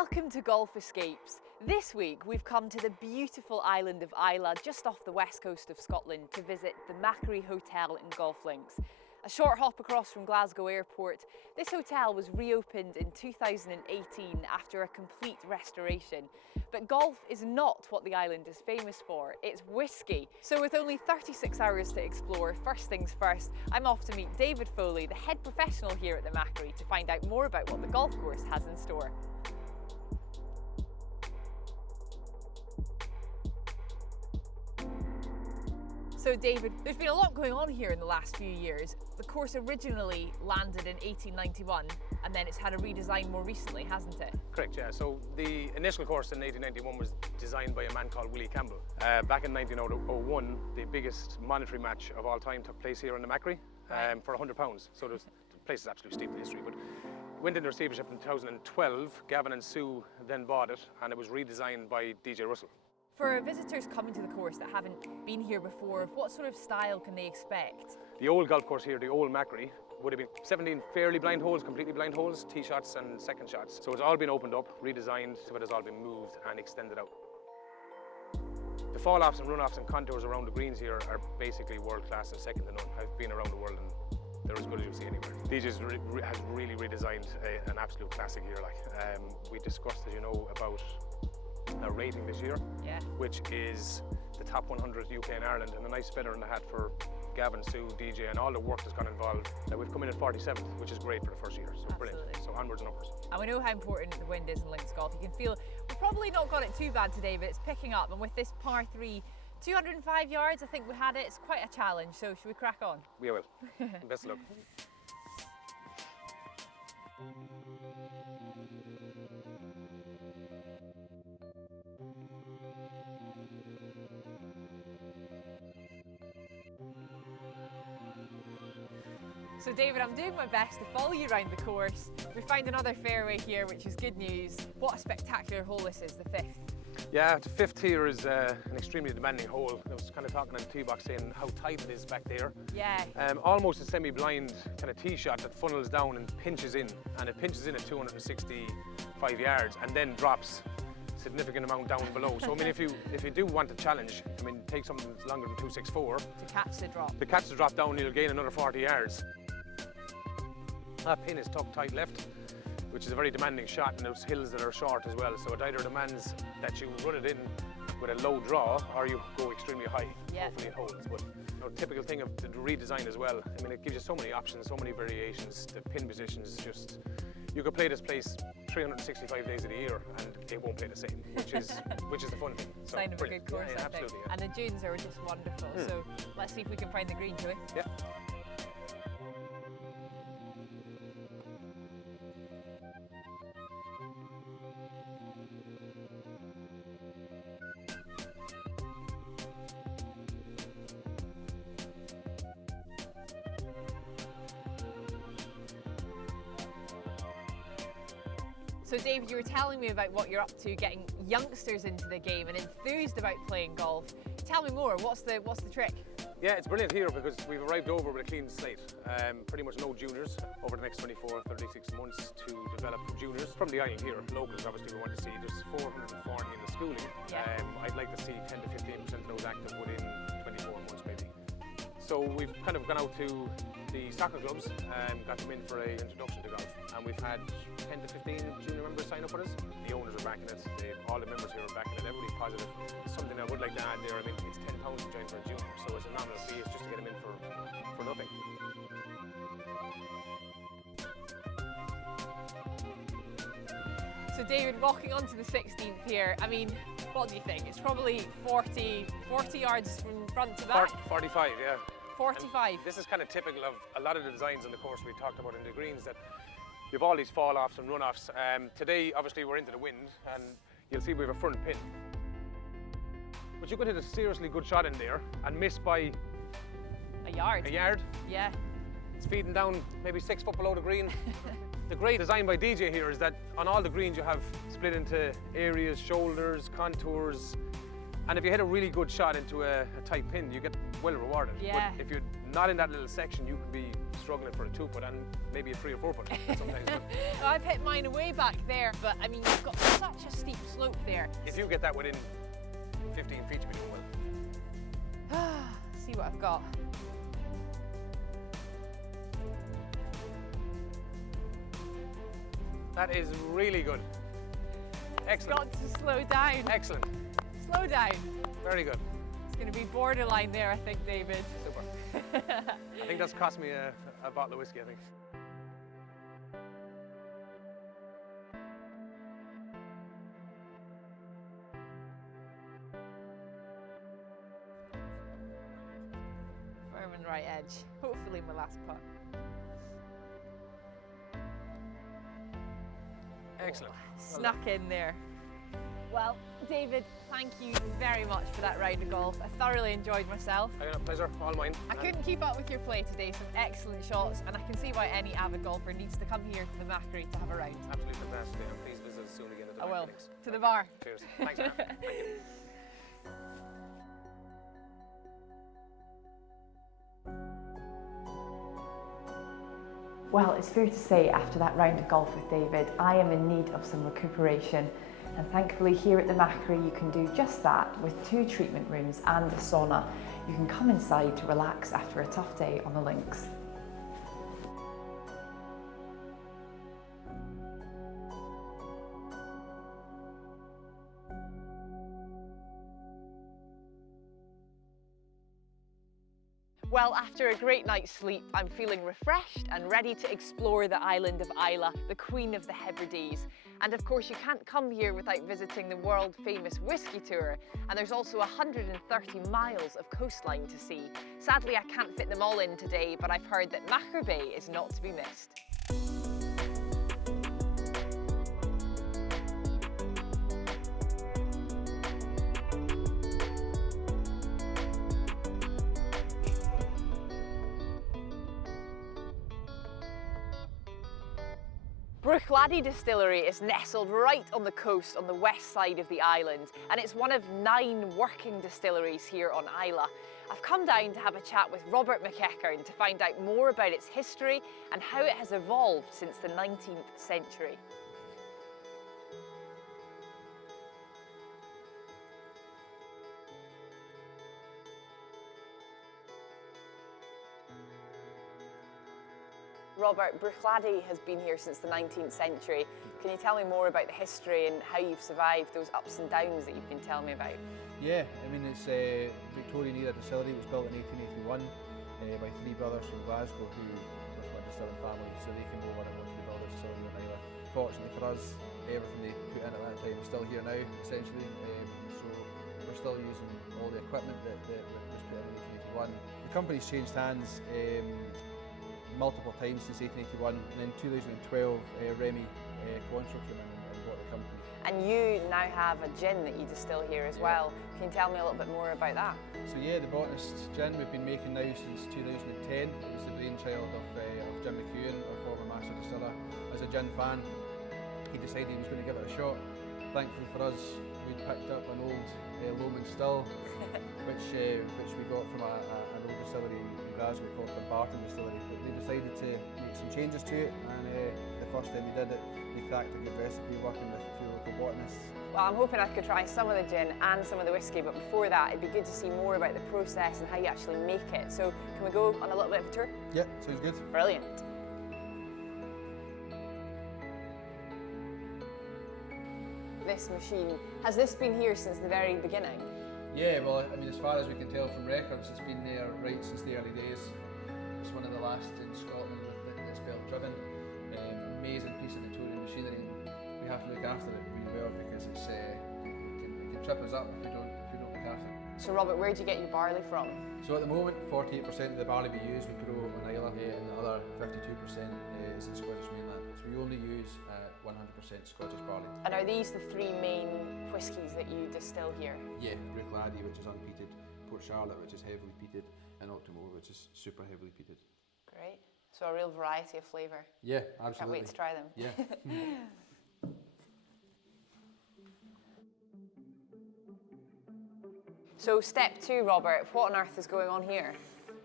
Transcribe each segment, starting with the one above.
Welcome to Golf Escapes. This week we've come to the beautiful island of Islay, just off the west coast of Scotland, to visit the Machrie Hotel and Golf Links. A short hop across from Glasgow Airport, this hotel was reopened in 2018 after a complete restoration. But golf is not what the island is famous for, it's whiskey. So with only 36 hours to explore, first things first, I'm off to meet David Foley, the head professional here at the Machrie, to find out more about what the golf course has in store. So David, there's been a lot going on here in the last few years. The course originally landed in 1891 and then it's had a redesign more recently, hasn't it? Correct, yeah. So the initial course in 1891 was designed by a man called Willie Campbell. Back in 1901, the biggest monetary match of all time took place here in the Machrie for £100. So the place is absolutely steeped in history. But went into receivership in 2012. Gavin and Sue then bought it and it was redesigned by DJ Russell. For visitors coming to the course that haven't been here before, what sort of style can they expect? The old golf course here, the old Machrie, would have been 17 fairly blind holes, completely blind holes, tee shots and second shots. So it's all been opened up, redesigned, so it has all been moved and extended out. The fall-offs and run-offs and contours around the greens here are basically world-class and second to none. I've been around the world and they're as good as you'll see anywhere. DJ's has really redesigned an absolute classic here. We discussed, as you know, about a rating this year, which is the top 100 UK and Ireland, and a nice feather in the hat for Gavin, Sue, DJ, and all the work that's gone involved. We've come in at 47th, which is great for the first year, so brilliant. So onwards and upwards. And we know how important the wind is in links golf. You can feel we've probably not got it too bad today, but it's picking up, and with this par 3, 205 yards, I think we had it. It's quite a challenge, so should we crack on? We will. Best of luck. So David, I'm doing my best to follow you around the course. We find another fairway here, which is good news. What a spectacular hole this is, the 5th. Yeah, the 5th here is an extremely demanding hole. I was kind of talking on the tee box saying how tight it is back there. Yeah. Almost a semi-blind kind of tee shot that funnels down and pinches in. And it pinches in at 265 yards and then drops a significant amount down below. So I mean, if you do want a challenge, I mean, take something that's longer than 264. To catch the drop. To catch the drop down, you'll gain another 40 yards. That pin is tucked tight left, which is a very demanding shot, and those hills that are short as well. So it either demands that you run it in with a low draw, or you go extremely high. Yeah. Hopefully it holds. But typical thing of the redesign as well. I mean, it gives you so many options, so many variations. The pin positions, just you could play this place 365 days of the year, and it won't play the same, which is the fun thing. So, sign of a good course, yeah, absolutely. Yeah. And the dunes are just wonderful. So let's see if we can find the green, shall we? Yeah. So Dave, you were telling me about what you're up to, getting youngsters into the game and enthused about playing golf. Tell me more, what's the trick? Yeah, it's brilliant here because we've arrived over with a clean slate. Pretty much no juniors over the next 24, 36 months to develop juniors. From the island here, locals obviously we want to see. There's 440 in the schooling. Yeah. I'd like to see 10 to 15% of those active within 24 months maybe. So we've kind of gone out to the soccer clubs and got them in for an introduction to golf. And we've had 10 to 15 junior members sign up with us. The owners are backing it. All the members here are backing it. Everybody's positive. Something I would like to add there, I mean, it's £10 to join for a junior, so it's a nominal fee. It's just to get them in for nothing. So David, walking onto the 16th here, I mean, what do you think? It's probably 40 yards from front to back? 45, yeah. 45. And this is kind of typical of a lot of the designs on the course we talked about in the greens, that you have all these fall-offs and run-offs. Today, obviously, we're into the wind, and you'll see we have a front pin. But you could hit a seriously good shot in there and miss by a yard. A yard? Yeah. It's feeding down maybe 6 foot below the green. The great design by DJ here is that on all the greens you have split into areas, shoulders, contours, and if you hit a really good shot into a tight pin, you get well rewarded. Yeah. But if you're not in that little section, you could be struggling for a 2-foot and maybe a 3 or 4-foot sometimes. I've hit mine way back there, but I mean, you've got such a steep slope there. If you get that within 15 feet, you'll be doing well. See what I've got. That is really good. Excellent. Got to slow down. Excellent. Slow down. Very good. It's going to be borderline there, I think, David. Super. I think that's cost me a bottle of whiskey, I think. Firm and right edge. Hopefully my last putt. Excellent. Snuck in there. Well, David, thank you very much for that round of golf. I thoroughly enjoyed myself. Pleasure, all mine. I couldn't keep up with your play today, some excellent shots, and I can see why any avid golfer needs to come here to the Machrie to have a round. Absolutely fantastic, and please visit us soon again at the I will. Machrie. To the bar. Cheers. Thanks, Anna. Thank you. Well, it's fair to say after that round of golf with David, I am in need of some recuperation. And thankfully here at the Machrie you can do just that with 2 treatment rooms and a sauna. You can come inside to relax after a tough day on the links. Well, after a great night's sleep, I'm feeling refreshed and ready to explore the island of Islay, the Queen of the Hebrides. And of course, you can't come here without visiting the world-famous whiskey tour. And there's also 130 miles of coastline to see. Sadly, I can't fit them all in today, but I've heard that Machrie Bay is not to be missed. Bruichladdich Distillery is nestled right on the coast on the west side of the island, and it's one of 9 working distilleries here on Islay. I've come down to have a chat with Robert Machrie to find out more about its history and how it has evolved since the 19th century. Robert, Bruichladdich has been here since the 19th century. Can you tell me more about the history and how you've survived those ups and downs that you've been telling me about? Yeah, I mean it's a Victorian era distillery. It was built in 1881 by 3 brothers from Glasgow who were from a distilling family, so they came over and wanted to build a distillery in Islay. Fortunately for us, everything they put in at that time is still here now, essentially. So we're still using all the equipment that was put in 1881. The company's changed hands multiple times since 1881, and in 2012 Remy Quantrill came in and bought the company. And you now have a gin that you distill here as well. Can you tell me a little bit more about that? So yeah, the Botanist gin we've been making now since 2010. It was the brainchild of Jim McEwen, our former master distiller. As a gin fan, he decided he was going to give it a shot. Thankfully for us, we'd picked up an old Lowman still, which we got from an old distillery in Glasgow called the Barton Distillery. But they decided to make some changes to it, and the first time we did it, we cracked a good recipe working with 2 local botanists. Well, I'm hoping I could try some of the gin and some of the whiskey, but before that, it'd be good to see more about the process and how you actually make it. So can we go on a little bit of a tour? Yeah, sounds good. Brilliant. This machine, has this been here since the very beginning? Yeah, well, I mean, as far as we can tell from records, it's been there right since the early days. It's one of the last in Scotland that's belt driven. Amazing piece of Victorian machinery. We have to look after it really well because it can trip us up if we don't look after it. So Robert, where do you get your barley from? So at the moment, 48% of the barley we use we grow on Islay, and the other 52% is in Scottish mainland. So we only use 100% Scottish barley. And are these the 3 main whiskies that you distill here? Yeah, Bruichladdich, which is unpeated, Port Charlotte, which is heavily peated, and Octomore, which is super heavily peated. Great. So a real variety of flavour. Yeah, absolutely. Can't wait to try them. Yeah. So step 2, Robert, what on earth is going on here?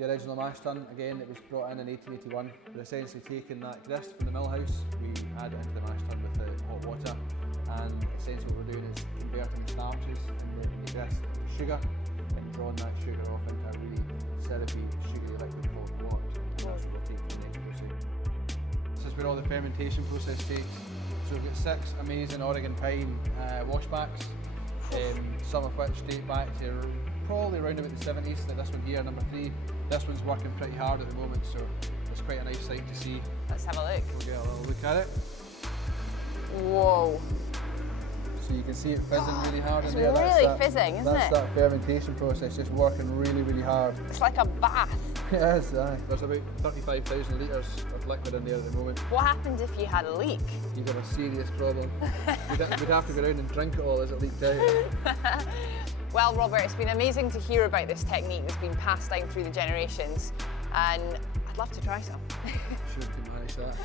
the original mash tun. Again, it was brought in 1881. We're essentially taking that grist from the mill house, we add it into the mash tun with the hot water, and essentially what we're doing is converting the starches in the grist to sugar and drawing that sugar off into a really syrupy, sugary liquid called wort. And that's what we'll take from the process. This is where all the fermentation process takes. So we've got 6 amazing Oregon pine washbacks, some of which date back to probably around about the 70s, like this one here, number 3. This one's working pretty hard at the moment, so it's quite a nice sight to see. Let's have a look. We'll get a little look at it. Whoa. So you can see it fizzing really hard in It's there. really fizzing, isn't That's it? that fermentation process, just working really, really hard. It's like a bath. It is, aye. There's about 35,000 litres of liquid in there at the moment. What happens if you had a leak? You'd have a serious problem. We'd have to go around and drink it all as it leaked out. Well, Robert, it's been amazing to hear about this technique that's been passed down through the generations, and I'd love to try some. Sure we can manage that.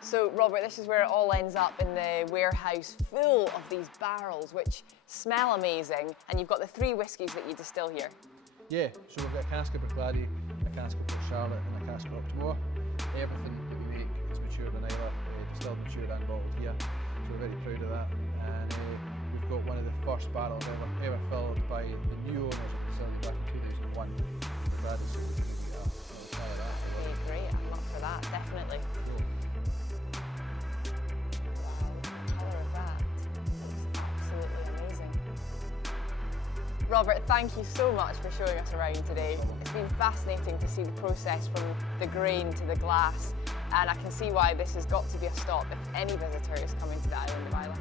So, Robert, this is where it all ends up in the warehouse full of these barrels, which smell amazing, and you've got the 3 whiskies that you distill here. Yeah, so we've got a cask of Bruichladdich, a cask of Charlotte, and a cask of Optimore. Everything that we make is matured in Islay, distilled, matured and bottled here, so we're very proud of that. And we've got one of the first barrels ever filled by the new owners of the distillery back in 2001. Bruichladdich, so we're going to get a little try of that. Okay, great, I'm up for that, definitely. Cool. Wow, the colour of that looks absolutely amazing. Robert, thank you so much for showing us around today. It's been fascinating to see the process from the grain to the glass, and I can see why this has got to be a stop if any visitor is coming to the island of Islay.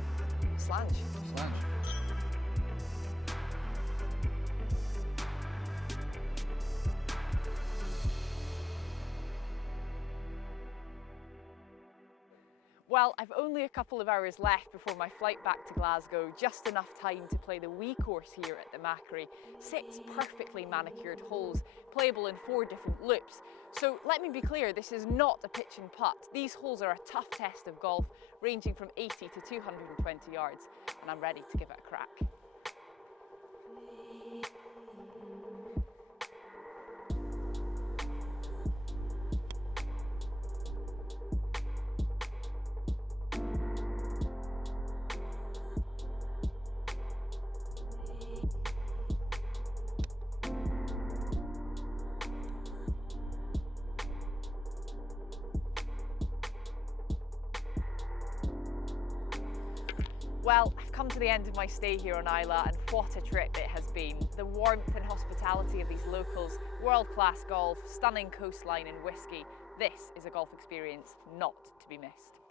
Slange. Slange. Well, I've only a couple of hours left before my flight back to Glasgow, just enough time to play the wee course here at the Machrie. 6 perfectly manicured holes, playable in 4 different loops. So let me be clear, this is not a pitch and putt. These holes are a tough test of golf, ranging from 80 to 220 yards, and I'm ready to give it a crack. Well, I've come to the end of my stay here on Islay, and what a trip it has been. The warmth and hospitality of these locals, world-class golf, stunning coastline and whisky. This is a golf experience not to be missed.